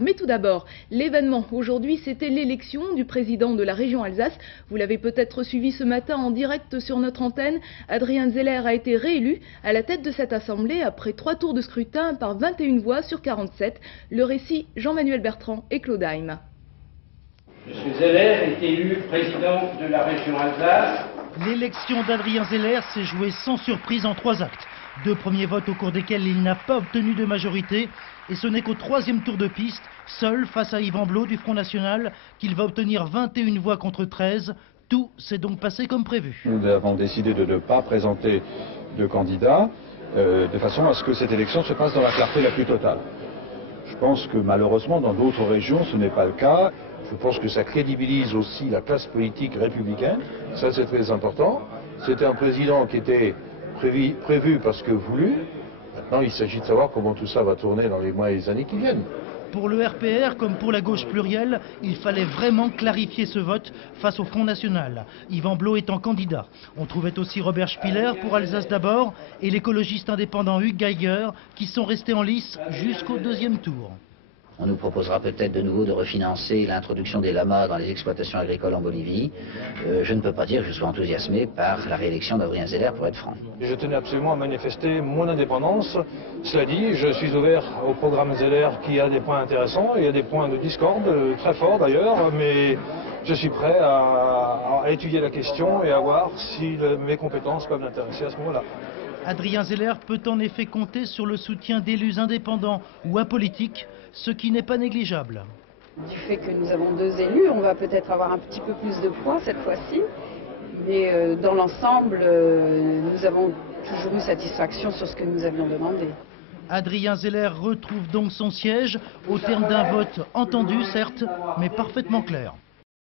Mais tout d'abord, l'événement aujourd'hui, c'était l'élection du président de la région Alsace. Vous l'avez peut-être suivi ce matin en direct sur notre antenne. Adrien Zeller a été réélu à la tête de cette assemblée après 3 tours de scrutin par 21 voix sur 47. Le récit, Jean-Manuel Bertrand et Claude Haim. M. Zeller est élu président de la région Alsace. L'élection d'Adrien Zeller s'est jouée sans surprise en 3 actes. 2 premiers votes au cours desquels il n'a pas obtenu de majorité. Et ce n'est qu'au 3e tour de piste, seul face à Yvan Blot du Front National, qu'il va obtenir 21 voix contre 13. Tout s'est donc passé comme prévu. Nous avons décidé de ne pas présenter de candidat, de façon à ce que cette élection se passe dans la clarté la plus totale. Je pense que malheureusement dans d'autres régions ce n'est pas le cas. Je pense que ça crédibilise aussi la classe politique républicaine, ça c'est très important. C'était un président qui était prévu parce que voulu. Maintenant il s'agit de savoir comment tout ça va tourner dans les mois et les années qui viennent. Pour le RPR, comme pour la gauche plurielle, il fallait vraiment clarifier ce vote face au Front National. Yvan Blot étant candidat. On trouvait aussi Robert Spiller pour Alsace d'abord et l'écologiste indépendant Hugues Geiger qui sont restés en lice jusqu'au 2e tour. On nous proposera peut-être de nouveau de refinancer l'introduction des lamas dans les exploitations agricoles en Bolivie. Je ne peux pas dire que je sois enthousiasmé par la réélection d'Adrien Zeller, pour être franc. Je tenais absolument à manifester mon indépendance. Cela dit, je suis ouvert au programme Zeller qui a des points intéressants. Il y a des points de discorde, très forts d'ailleurs, mais je suis prêt à étudier la question et à voir si mes compétences peuvent m'intéresser à ce moment-là. Adrien Zeller peut en effet compter sur le soutien d'élus indépendants ou apolitiques, ce qui n'est pas négligeable. Du fait que nous avons 2 élus, on va peut-être avoir un petit peu plus de poids cette fois-ci. Mais dans l'ensemble, nous avons toujours eu satisfaction sur ce que nous avions demandé. Adrien Zeller retrouve donc son siège au terme d'un vote entendu, certes, mais parfaitement clair.